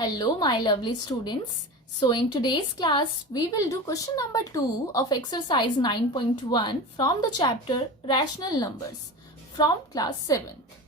Hello, my lovely students. So, in today's class, we will do question number 2 of exercise 9.1 from the chapter Rational Numbers from class 7th.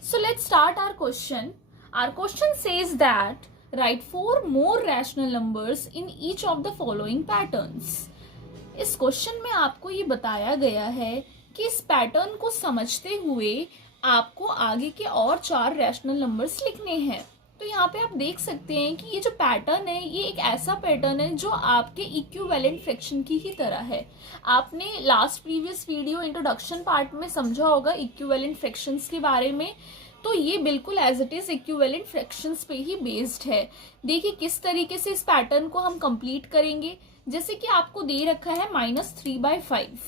So, let's start our question. Our question says that write 4 more rational numbers in each of the following patterns. इस question में आपको ये बताया गया है कि इस pattern को समझते हुए आपको आगे के और 4 रैशनल नंबर्स लिखने हैं। तो यहाँ पे आप देख सकते हैं कि ये जो पैटर्न है ये एक ऐसा पैटर्न है जो आपके इक्विवेलेंट फ्रैक्शन की ही तरह है। आपने last previous video introduction part में समझा होगा इक्विवेलेंट फ्रैक्शंस के बारे में, तो ये बिल्कुल as it is equivalent fractions पे ही बेस्ड है। देखिए किस तरीके से इस पैटर्न को हम कंप्लीट करेंगे। जैसे कि आपको दे रखा है -3/5।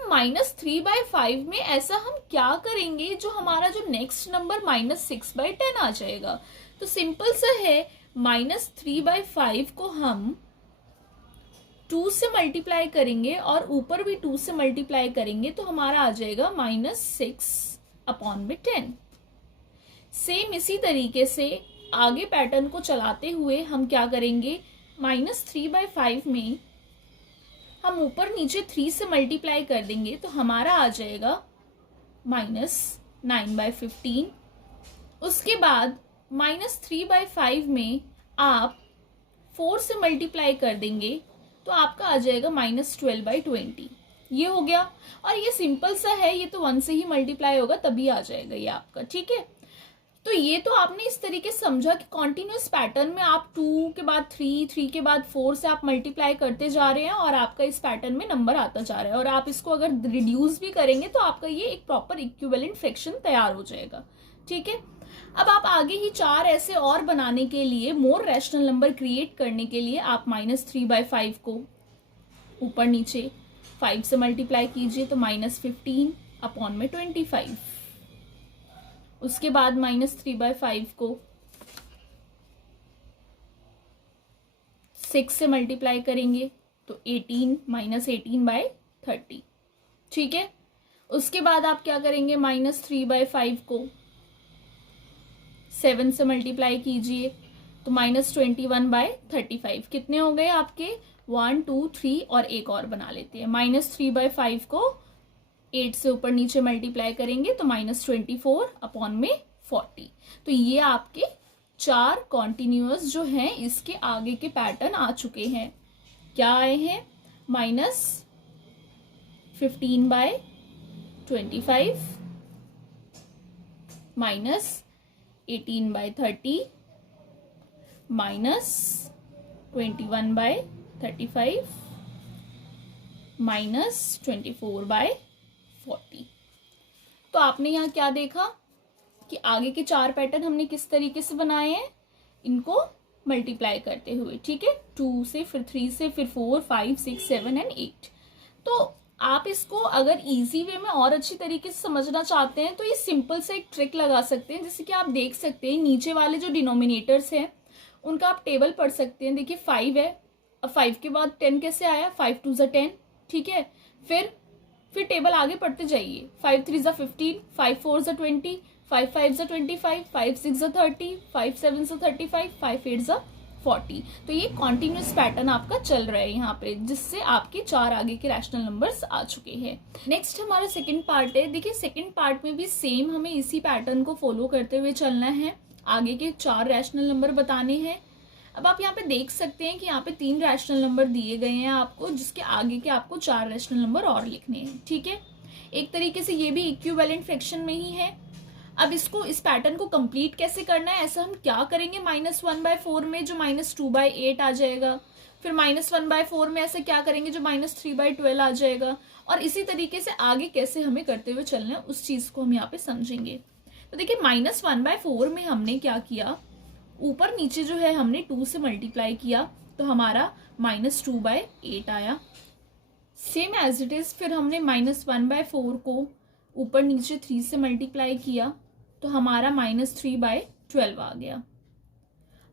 -3/5 में ऐसा हम क्या करेंगे जो हमारा जो नेक्स्ट नंबर -6/10 आ जाएगा। तो सिंपल सा है, -3/5 को हम 2 से मल्टीप्लाई करेंगे और ऊपर भी 2 से मल्टीप्लाई करेंगे तो हमारा आ जाएगा -6/10। सेम इसी तरीके से आगे पैटर्न को चलाते हुए हम क्या करेंगे, -3/5 में हम ऊपर नीचे 3 से मल्टीप्लाई कर देंगे तो हमारा आ जाएगा -9/15। उसके बाद -3/5 में आप 4 से मल्टीप्लाई कर देंगे तो आपका आ जाएगा -12/20। ये हो गया। और ये सिंपल सा है, ये तो 1 से ही मल्टीप्लाई होगा तभी आ जाएगा ये आपका, ठीक है। तो ये तो आपने इस तरीके से समझा कि कॉन्टिन्यूस पैटर्न में आप 2 के बाद 3, 3 के बाद 4 से आप मल्टीप्लाई करते जा रहे हैं और आपका इस पैटर्न में नंबर आता जा रहा है। और आप इसको अगर रिड्यूस भी करेंगे तो आपका ये एक प्रॉपर इक्विवेलेंट फ्रैक्शन तैयार हो जाएगा, ठीक है। अब आप आगे ही 4 ऐसे और बनाने के लिए, मोर रैशनल नंबर क्रिएट करने के लिए आप -3/5 को ऊपर नीचे 5 से मल्टीप्लाई कीजिए तो -15/25। उसके बाद -3/5 को 6 से मल्टीप्लाई करेंगे तो 18 -18/30, ठीक है। उसके बाद आप क्या करेंगे, -3/5 को 7 से मल्टीप्लाई कीजिए तो -21/35। कितने हो गए आपके, 1 2 3 और एक और बना लेते हैं। -3/5 को 8 से ऊपर नीचे मल्टीप्लाई करेंगे तो -24/40। तो ये आपके 4 कॉन्टिन्यूअस जो हैं इसके आगे के पैटर्न आ चुके हैं। क्या आए हैं, -15/25, -18/30, -21/35, -24/40। तो आपने यहाँ क्या देखा कि आगे के 4 पैटर्न हमने किस तरीके से बनाए हैं, इनको मल्टीप्लाई करते हुए, ठीक है। 2 से, फिर 3 से, फिर 4 5 6 7 एंड 8। तो आप इसको अगर इजी वे में और अच्छी तरीके से समझना चाहते हैं तो ये सिंपल से एक ट्रिक लगा सकते हैं। जैसे कि आप देख सकते हैं नीचे वाले जो डिनोमिनेटर्स हैं उनका आप टेबल पढ़ सकते हैं। देखिए 5 है, अब 5 के बाद 10 कैसे आया, 5 2 ज़ा 10, ठीक है। फिर टेबल आगे पढ़ते जाइए, 5 3 ज़ा 15, 5 4 ज़ा 20, 5 5 ज़ा 25, 5 6 ज़ा 30, 5 7 ज़ा 35, 5 8 ज़ा 40। तो ये कॉन्टिन्यूस पैटर्न आपका चल रहा है यहाँ पे, जिससे आपके 4 आगे के रैशनल नंबर्स आ चुके हैं। नेक्स्ट हमारा सेकंड पार्ट है। देखिए सेकंड पार्ट में भी सेम हमें इसी पैटर्न को फॉलो करते हुए चलना है। आगे के 4 रैशनल नंबर बताने हैं। अब आप यहाँ पे देख सकते हैं कि यहाँ पे 3 रैशनल नंबर दिए गए हैं आपको, जिसके आगे के आपको 4 रैशनल नंबर और लिखने हैं, ठीक है। एक तरीके से ये भी इक्विवेलेंट फ्रैक्शन में ही है। अब इसको, इस पैटर्न को कंप्लीट कैसे करना है, ऐसा हम क्या करेंगे, -1/4 में जो -2/8 आ जाएगा, फिर -1/4 में ऐसे क्या करेंगे जो -3/12 आ जाएगा, और इसी तरीके से आगे कैसे हमें करते हुए चलना है उस चीज को हम यहाँ पे समझेंगे। तो देखिए -1/4 में हमने क्या किया, ऊपर नीचे जो है हमने 2 से मल्टीप्लाई किया तो हमारा -2/8 आया। सेम एज इट इज फिर हमने -1/4 को ऊपर नीचे 3 से मल्टीप्लाई किया तो हमारा -3/12 आ गया।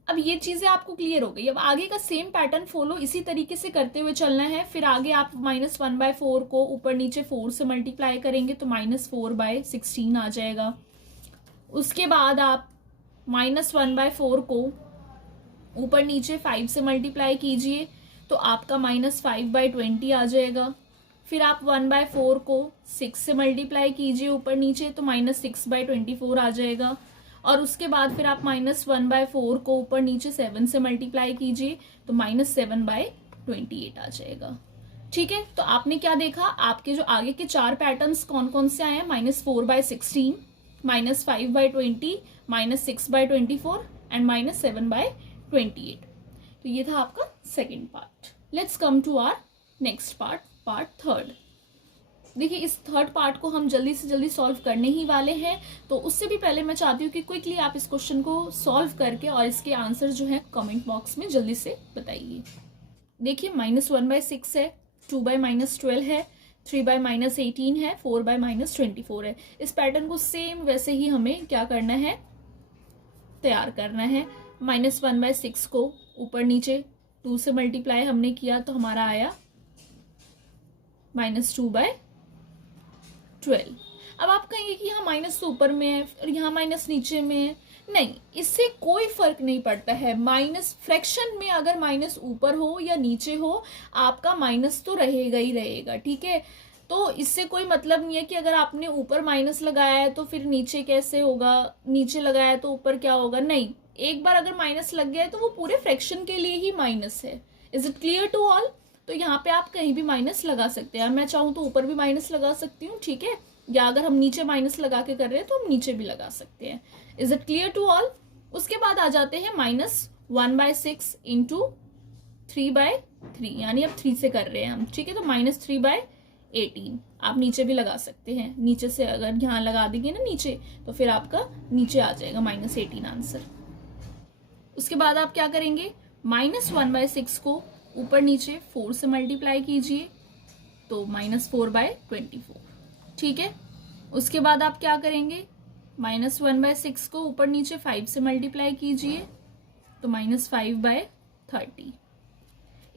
अब ये चीजें आपको क्लियर हो गई। अब आगे का सेम पैटर्न फॉलो इसी तरीके से करते हुए चलना है। फिर आगे आप -1/4 को ऊपर नीचे 4 से मल्टीप्लाई करेंगे तो -4/16 आ जाएगा। उसके बाद आप -1/4 को ऊपर नीचे 5 से मल्टीप्लाई कीजिए तो आपका -5/20 आ जाएगा। फिर आप 1/4 को 6 से मल्टीप्लाई कीजिए ऊपर नीचे तो -6/24 आ जाएगा। और उसके बाद फिर आप -1/4 को ऊपर नीचे 7 से मल्टीप्लाई कीजिए तो -7/28 आ जाएगा। ठीक है, तो आपने क्या देखा, आपके जो आगे के 4 पैटर्न्स कौन कौन से आए हैं, -4/16, -5/20, -6/24 एंड -7/28। तो ये था आपका second part. Let's come to our next part third. देखिए, इस थर्ड पार्ट को हम जल्दी से जल्दी सॉल्व करने ही वाले हैं, तो उससे भी पहले मैं चाहती हूँ कि क्विकली आप इस क्वेश्चन को सॉल्व करके और इसके आंसर जो है कमेंट बॉक्स में जल्दी से बताइए। देखिए, -1/6 है, 2/-12 है, 3/-18 है, 4/-24 है। इस पैटर्न को सेम वैसे ही हमें क्या करना है, तैयार करना है। -1/6 को ऊपर नीचे 2 से मल्टीप्लाई हमने किया तो हमारा आया -2/12। अब आप कहेंगे कि यहाँ माइनस तो ऊपर में है और यहाँ माइनस नीचे में है। नहीं, इससे कोई फर्क नहीं पड़ता है। माइनस फ्रैक्शन में अगर माइनस ऊपर हो या नीचे हो, आपका माइनस तो रहेगा ही रहेगा। ठीक है, तो इससे कोई मतलब नहीं है कि अगर आपने ऊपर माइनस लगाया है तो फिर नीचे कैसे होगा, नीचे लगाया है तो ऊपर क्या होगा। नहीं, एक बार अगर माइनस लग गया है तो वो पूरे फ्रैक्शन के लिए ही माइनस है। Is it clear to all? तो यहाँ पे आप कहीं भी माइनस लगा सकते हैं। मैं चाहूँ तो ऊपर भी माइनस लगा सकती हूँ, ठीक है, या अगर हम नीचे माइनस लगा के कर रहे हैं तो हम नीचे भी लगा सकते हैं। Is it clear to all? उसके बाद आ जाते हैं -1/6 इंटू 3/3, यानी अब 3 से कर रहे हैं हम। ठीक है, तो -3/18 आप नीचे भी लगा सकते हैं। नीचे से अगर यहाँ लगा देंगे ना नीचे, तो फिर आपका नीचे आ जाएगा -18 आंसर। उसके बाद आप क्या करेंगे, -1/6 को ऊपर नीचे 4 से मल्टीप्लाई कीजिए तो -4/24। ठीक है, उसके बाद आप क्या करेंगे, -1/6 को ऊपर नीचे 5 से मल्टीप्लाई कीजिए तो -5/30।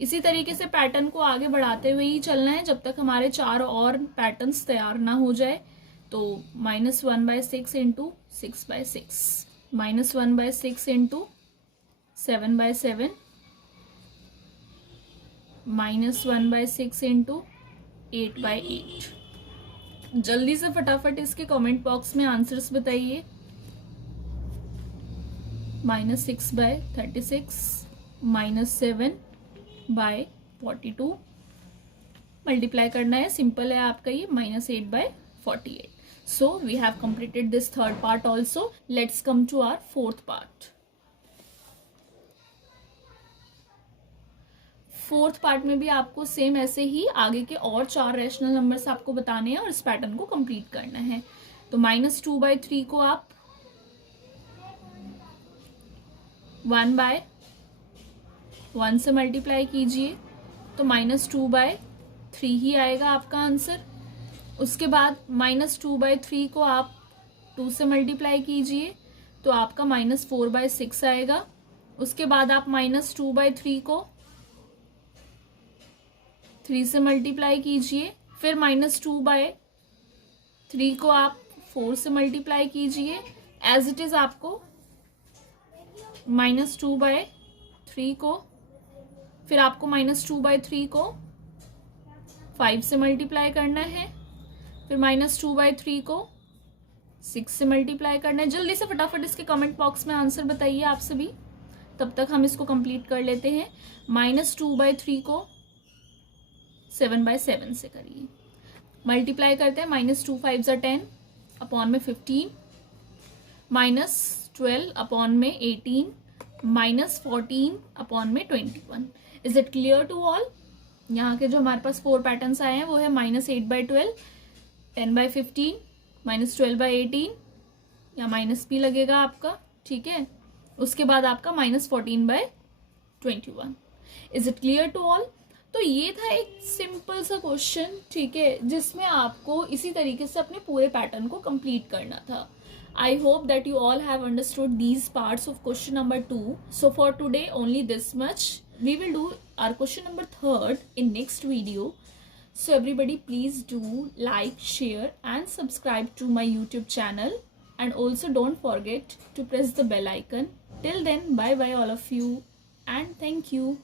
इसी तरीके से पैटर्न को आगे बढ़ाते हुए ही चलना है जब तक हमारे 4 और पैटर्न्स तैयार ना हो जाए। तो -1/6 इंटू 6/6, -1/6 इंटू 7/7, -1/6 इंटू 8/8। जल्दी से फटाफट इसके कमेंट बॉक्स में आंसर्स बताइए। -6/36, -7/42 मल्टीप्लाई करना है, सिंपल है आपका ये, -8/48। So we have completed this third part also. Let's come to our fourth part. Fourth part में भी आपको सेम ऐसे ही आगे के और 4 रैशनल नंबर्स आपको बताने हैं और इस पैटर्न को कंप्लीट करना है। तो -2/3 को आप 1/1 से मल्टीप्लाई कीजिए तो -2/3 ही आएगा आपका आंसर। उसके बाद -2/3 को आप 2 से मल्टीप्लाई कीजिए तो आपका -4/6 आएगा। उसके बाद आप -2/3 को 3 से मल्टीप्लाई कीजिए, फिर -2/3 को आप 4 से मल्टीप्लाई कीजिए। एज इट इज आपको -2/3 को, फिर आपको -2/3 को 5 से मल्टीप्लाई करना है, फिर -2/3 को 6 से मल्टीप्लाई करना है। जल्दी से फटाफट इसके कमेंट बॉक्स में आंसर बताइए आप सभी, तब तक हम इसको कंप्लीट कर लेते हैं। -2/3 को 7/7 से करिए, मल्टीप्लाई करते हैं। -2×5 = 10, अपॉन में 15, -12 अपॉन में 18, -14 अपॉन में 21। Is it clear to all? यहाँ के जो हमारे पास 4 पैटर्न्स आए हैं वो है -8/12, 10/15, -12/18, या माइनस भी लगेगा आपका। ठीक है, उसके बाद आपका -14/21। Is it clear to all? तो ये था एक सिंपल सा क्वेश्चन, ठीक है, जिसमें आपको इसी तरीके से अपने पूरे पैटर्न को कंप्लीट करना था। I hope that you all have understood these parts of question number 2. So for today only this much. We will do our question number 3 in next video. So everybody please do like, share and subscribe to my YouTube channel. And also don't forget to press the bell icon. Till then, bye bye all of you. And thank you.